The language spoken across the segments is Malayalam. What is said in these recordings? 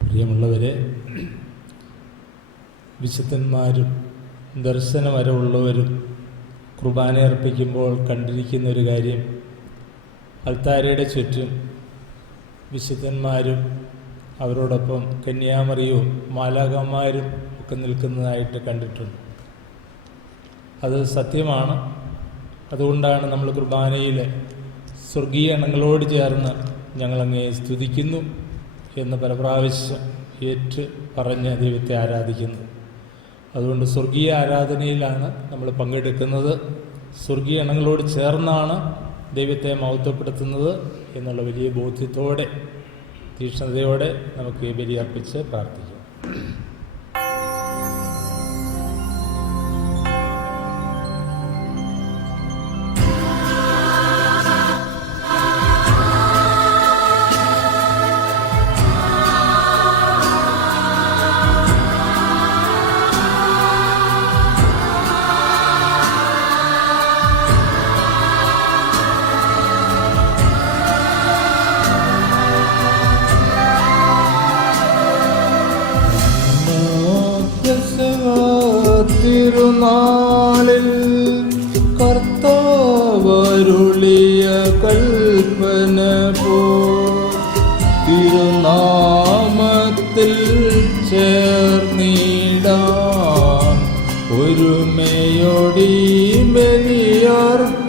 പ്രിയമുള്ളവരെ, വിശുദ്ധന്മാരും ദർശനവരവുള്ളവരും കുർബാന അർപ്പിക്കുമ്പോൾ കണ്ടിരിക്കുന്ന ഒരു കാര്യം, അൽത്താരയുടെ ചുറ്റും വിശുദ്ധന്മാരും അവരോടൊപ്പം കന്യാമറിയവും മാലാഖമാരും ഒക്കെ നിൽക്കുന്നതായിട്ട് കണ്ടിട്ടുണ്ട്. അത് സത്യമാണ്. അതുകൊണ്ടാണ് നമ്മൾ കുർബാനയിൽ സ്വർഗീയ അണങ്ങളോട് ചേർന്ന് ഞങ്ങളങ്ങേ സ്തുതിക്കുന്നു എന്ന് പല പ്രാവശ്യം പറഞ്ഞ് ദൈവത്തെ ആരാധിക്കുന്നു. അതുകൊണ്ട് സ്വർഗീയ ആരാധനയിലാണ് നമ്മൾ പങ്കെടുക്കുന്നത്. സ്വർഗീയ അണങ്ങളോട് ചേർന്നാണ് ദൈവത്തെ മഹത്വപ്പെടുത്തുന്നത് എന്നുള്ള വലിയ ബോധ്യത്തോടെ, തീക്ഷ്ണതയോടെ നമുക്ക് ബലിയർപ്പിച്ച് പ്രാർത്ഥിക്കാം. തിരുനാളിൽ കർത്താവരുളിയ കൽപ്പന പോ തിരുനാമത്തിൽ ചേർന്നിടാൻ ഒരുമയോടി ബലിയർപ്പിക്കാം.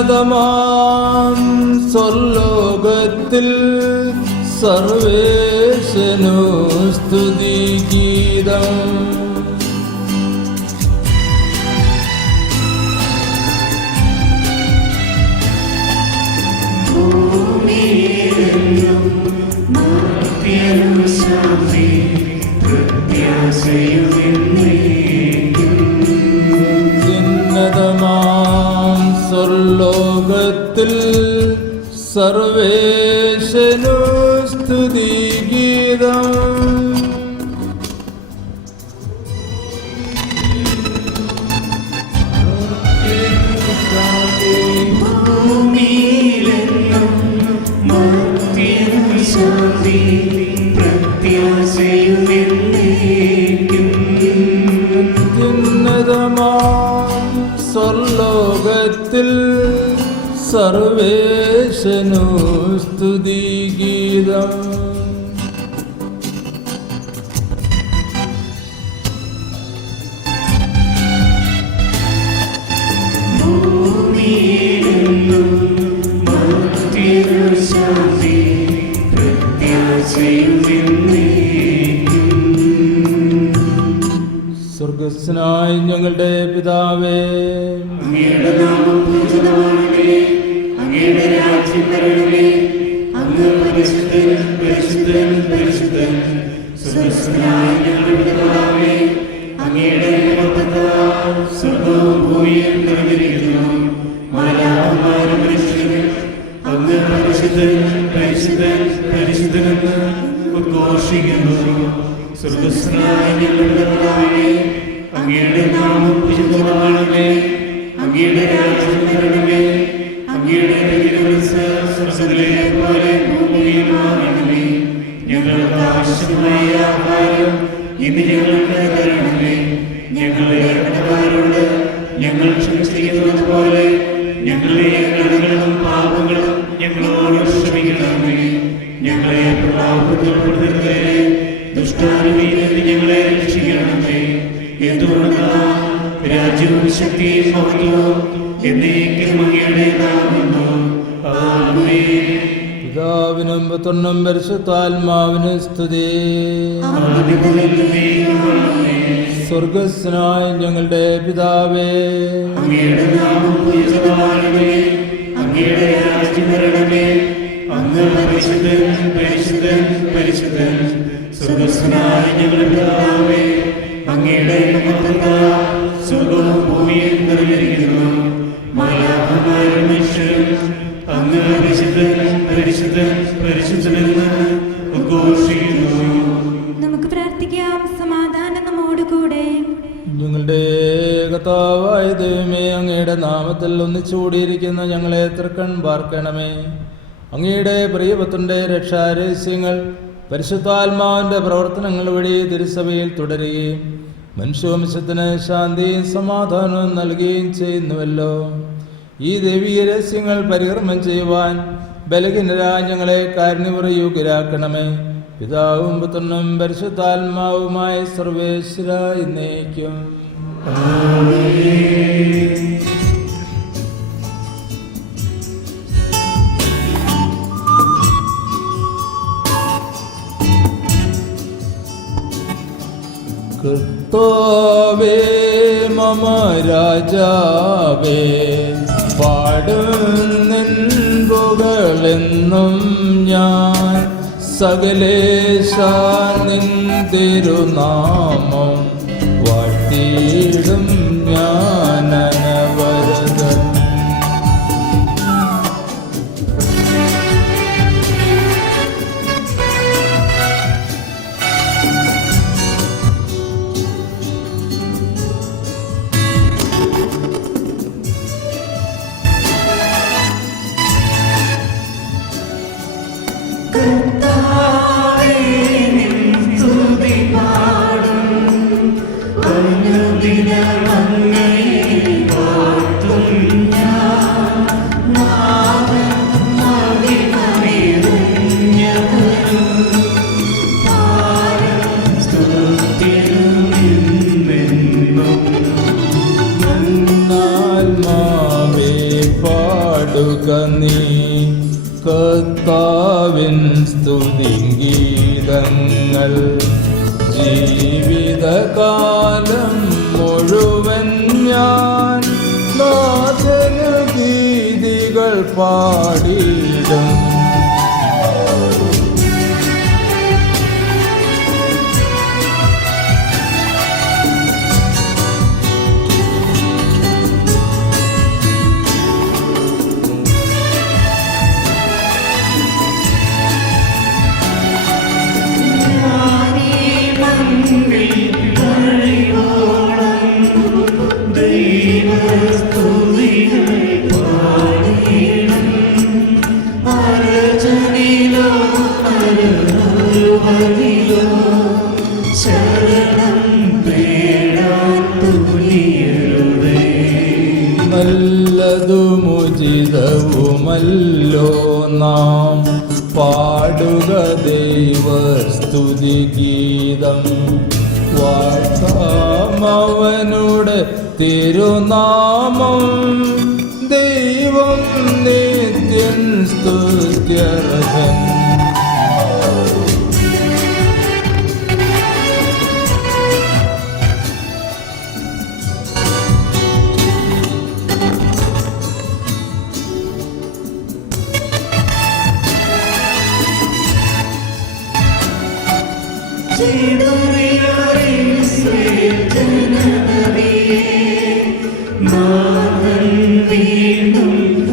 അത്യുന്നതമാം സ്വർലോകത്തിൽ സർവേശനു സ്തുതിഗീതം. അത്യുന്നതമാം സ്വർലോകത്തിൽ സർവേശനു സ്തുതിഗീതം. അത്യുന്നതമാം സ്വർലോകത്തിൽ സർവേശനു സ്തുതിഗീതം. സ്വർഗസ്ഥനായ ഞങ്ങളുടെ പിതാവേ, അങ്ങയുടെ നാമം പൂജിതമാകണമേ, അങ്ങയുടെ രാജ്യം വരണമേ, അങ്ങ് പരിശുദ്ധൻ പരിശുദ്ധൻ പരിശുദ്ധൻ. സ്വർഗസ്ഥനായ ഞങ്ങളുടെ പിതാവേ, അങ്ങയുടെ മഹത്വത്താൽ സ്വർഗ്ഗവും ഭൂമിയും നിറഞ്ഞിരിക്കുന്നു. മാലാഖമാരും മനുഷ്യരും അങ്ങ് പരിശുദ്ധൻ പരിശുദ്ധൻ പരിശുദ്ധനെന്ന് ഉദ്ഘോഷിക്കുന്നു. സ്വർഗസ്ഥനായ ഞങ്ങളുടെ പിതാവേ, അങ്ങയുടെ നാമം പൂജിതമാകണമേ, അങ്ങയുടെ രാജ്യം വരണമേ. അങ്ങയുടെ തിരുമനസ്സ് സ്വർഗ്ഗത്തിലെ പോലെ ഭൂമിയിലുമാകണമേ. ഞങ്ങൾക്ക് ആവശ്യമായ ആഹാരം ഇന്ന് ഞങ്ങൾക്ക് തരണമേ. ഞങ്ങളുടെ കടക്കാരോട് ഞങ്ങൾ ക്ഷമിച്ചിരിക്കുന്നത് പോലെ ഞങ്ങളുടെ കടങ്ങളും പാപങ്ങളും ഞങ്ങളോട് ക്ഷമിക്കണമേ. ഞങ്ങളെ പ്രലോഭനത്തിൽ ഉൾപ്പെടുത്തരുതേ. ദുഷ്ടാരൂപിയിൽ നിന്ന് ഞങ്ങളെ രക്ഷിക്കണമേ. എന്തുകൊണ്ടെന്നാൽ രാജ്യവും ശക്തിയും മഹത്വവും എന്നേക്കും അങ്ങയുടേതാകുന്നു. ആമേൻ. പിതാവിനും പുത്രനും പരിശുദ്ധാത്മാവിനും സ്തുതി. സ്വർഗസ്നായ ഞങ്ങളുടെ പിതാവേ, അങ്ങയുടെ നാമം പൂജിതമാകണമേ. അങ്ങയുടെ രാജ്യം വരണമേ. അങ്ങ് പരിശുദ്ധൻ പരിശുദ്ധൻ പരിശുദ്ധൻ. സ്വർഗസ്നായ ഞങ്ങളുടെ പിതാവേ, അങ്ങയുടെ മഹത്വത്താൽ സ്വർഗ്ഗവും ഭൂമിയും നിറഞ്ഞിരിക്കുന്നു. മാലാഖമാരും മനുഷ്യരും അങ്ങ് പരിശുദ്ധൻ പരിശുദ്ധൻ പരിശുദ്ധനെന്ന് ഉദ്ഘോഷിക്കുന്നു. നമുക്ക് പ്രാർത്ഥിക്കാം. സമാധാനം നമ്മോടുകൂടെ. ഞങ്ങളുടെ കർത്താവായ ദൈവമേ, അങ്ങയുടെ നാമത്തിൽ ഒന്നിച്ചുകൂടിയിരിക്കുന്ന ഞങ്ങളെ തൃക്കൺ പാർക്കണമേ. അങ്ങയുടെ പ്രിയപുത്രന്റെ രക്ഷാരഹസ്യങ്ങൾ പരിശുദ്ധാത്മാവിന്റെ പ്രവർത്തനങ്ങൾ വഴി തിരുസഭയിൽ തുടരുകയും മനുഷ്യവംശത്തിന് ശാന്തിയും സമാധാനവും നൽകുകയും ചെയ്യുന്നുവല്ലോ. ഈ ദൈവീയ രഹസ്യങ്ങൾ പരികർമ്മം ചെയ്യുവാൻ ബലഹീനരായ ഞങ്ങളെ കാരുണ്യയോഗ്യരാക്കണമേ. പിതാവും പുത്രനും പരിശുദ്ധാത്മാവുമായ സർവേശ്വര എന്നേക്കും. കർത്താവേ മമ രാജാവേ, പാടുന്നിൻ പുകളെന്നും ഞാൻ. സകലേശ നിൻ തിരുനാമം വാഴ്ത്തിയിടും ഞാൻ അനവരതം. നീ കർത്താവിൻ സ്തുതിഗീതങ്ങൾ ജീവിതകാലം മുഴുവൻ ഞാൻ നാഥന് ഗീതികൾ പാടിയിടും. നല്ലതുമുചിതവുമല്ലോ നാം പാടുക ദൈവസ്തുതിഗീതം. വാഴ്ത്താമവനുടെ തിരുനാമം. ദൈവം നിത്യൻ സ്തുത്യർഹൻ. വീണ്ടും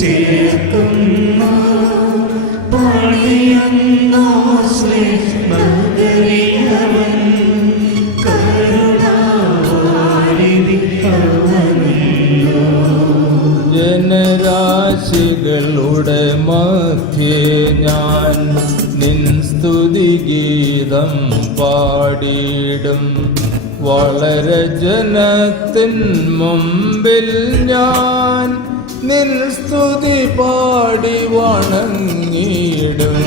ചേർക്കുന്നു പണിയുന്നോ സ്നേഹമകരിയവൻ കരുണാവാരിധി അവനല്ലോ. ജനരാശികളുടെ മധ്യേ ഞാൻ നിൻ സ്തുതിഗീതം പാടിയിടും. വളരെ ജനത്തിൻ മുമ്പിൽ ഞാൻ നിൻ സ്തുതി പാടി വണങ്ങിയിടും.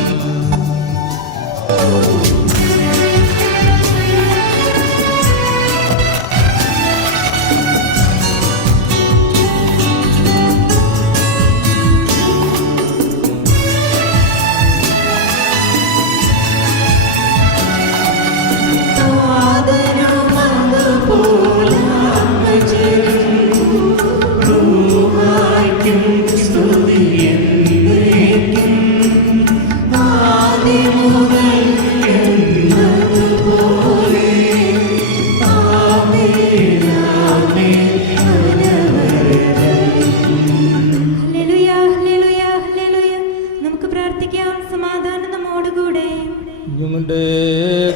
Hallelujah, hallelujah, hallelujah. നമുക്ക് പ്രാർത്ഥിക്കാം. സമാധാനം നമ്മോടുകൂടെ. ഞങ്ങളുടെ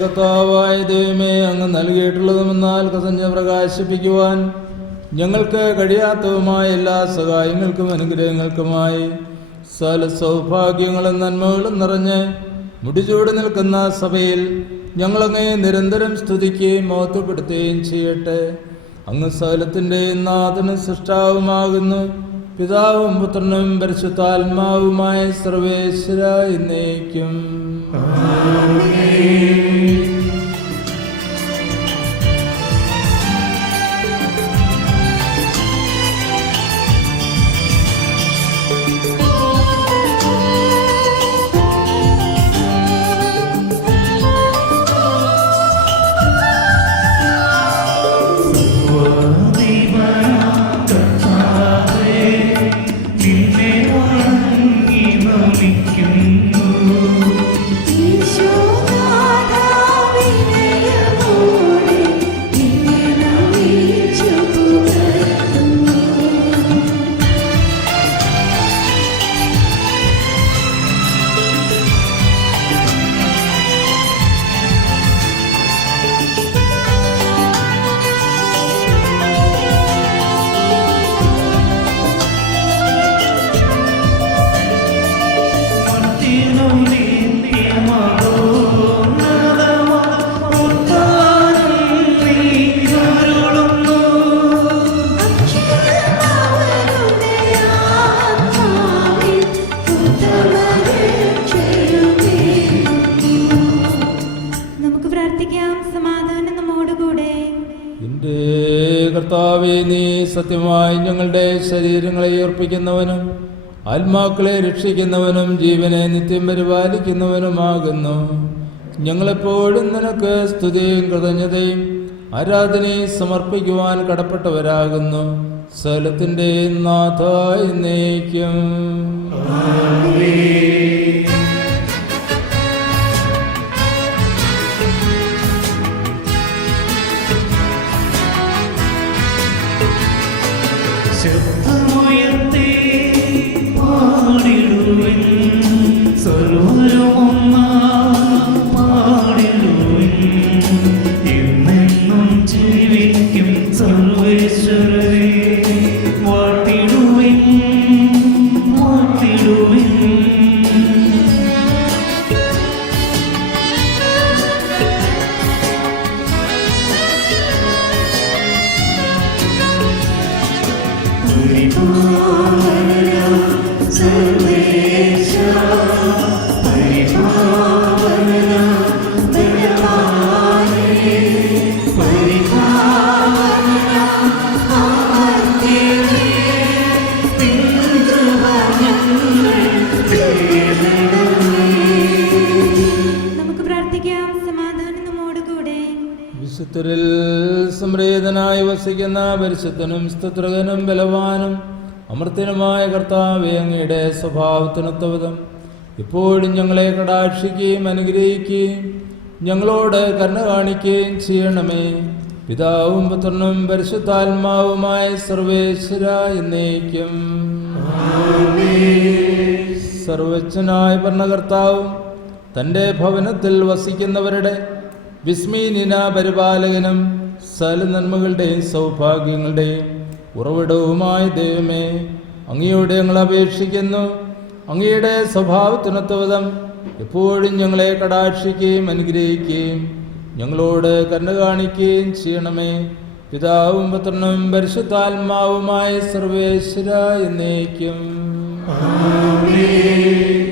കർത്താവായ ദൈവമേ, അങ്ങ് നൽകിയിട്ടുള്ളതുമെന്നാൽ കസഞ്ഞ് പ്രകാശിപ്പിക്കുവാൻ ഞങ്ങൾക്ക് കഴിയാത്തതുമായ എല്ലാ സഹായങ്ങൾക്കും അനുഗ്രഹങ്ങൾക്കുമായി സകല സൗഭാഗ്യങ്ങളും നന്മകളും നിറഞ്ഞ് മുടിചൂട് നിൽക്കുന്ന സഭയിൽ ഞങ്ങളങ്ങേ നിരന്തരം സ്തുതിക്കുകയും മഹത്വപ്പെടുത്തുകയും ചെയ്യട്ടെ. അങ്ങ് സകലത്തിൻ്റെയും നാഥനും സൃഷ്ടാവുമാകുന്നു. പിതാവും പുത്രനും പരിശുദ്ധാത്മാവുമായ സർവേശ്വര എന്നേക്കും. ഈശോനാഥാ വിനയമോടെ നിന്നെ നമിച്ചു പുകഴ്ത്തുന്നു. അവരുടെ ആത്മാവിൽ ഉത്തമരക്ഷയുമേകുന്നു. നമുക്ക് പ്രാർത്ഥിക്കാം. സമാധാനം നമ്മോടുകൂടെ. എൻ്റെ കർത്താവേ, നീ സത്യമായി ഞങ്ങളുടെ ശരീരങ്ങളെ ഏർപ്പിക്കുന്നവനും ആത്മാക്കളെ രക്ഷിക്കുന്നവനും ജീവനെ നിത്യം പരിപാലിക്കുന്നവനുമാകുന്നു. ഞങ്ങളെപ്പോഴും നിനക്ക് സ്തുതിയും കൃതജ്ഞതയും ആരാധനയും സമർപ്പിക്കുവാൻ കടപ്പെട്ടവരാകുന്നു. സകലത്തിൻ്റെ നാഥ എന്നേക്കും. ശബ്ദമുയർത്തി പാടിടുവിൻ, സർവ്വരുമൊന്നായി പാടിടുവിൻ. എന്നെന്നും ജീവിക്കും സർവേശ്വരനെ വാഴ്ത്തിടുവിൻ, വാഴ്ത്തിടുവിൻ. നമുക്ക് പ്രാർത്ഥിക്കാം. സമാധാനം നമ്മോടുകൂടെ. വിശുദ്ധരിൽ സംപ്രീതനായി വസിക്കുന്ന പരിശുദ്ധനും സ്തുത്രകനും ബലവാനും അമർത്യനുമായ കർത്താവേ, അങ്ങയുടെ സ്വഭാവത്തിനൊത്തവിധം ഇപ്പോഴും ഞങ്ങളെ കടാക്ഷിക്കുകയും അനുഗ്രഹിക്കുകയും ഞങ്ങളോട് കരുണ കാണിക്കുകയും ചെയ്യണമേ. പിതാവും പുത്രനും പരിശുദ്ധാത്മാവുമായ സർവേശ്വര എന്നേക്കും. സർവജ്ഞനായ ഭരണകർത്താവും തൻ്റെ ഭവനത്തിൽ വസിക്കുന്നവരുടെ വിസ്മീനിന പരിപാലകനും സകല നന്മകളുടെയും സൗഭാഗ്യങ്ങളുടെയും ഉറവിടവുമായ ദൈവമേ, അങ്ങയോട് ഞങ്ങൾ അപേക്ഷിക്കുന്നു. അങ്ങയുടെ സ്വഭാവത്തിനൊത്തവിധം എപ്പോഴും ഞങ്ങളെ കടാക്ഷിക്കുകയും അനുഗ്രഹിക്കുകയും ഞങ്ങളോട് കരുണ കാണിക്കുകയും ചെയ്യണമേ. പിതാവും പുത്രനും പരിശുദ്ധാത്മാവുമായ സർവേശ്വര എന്നേക്കും. ആമേൻ.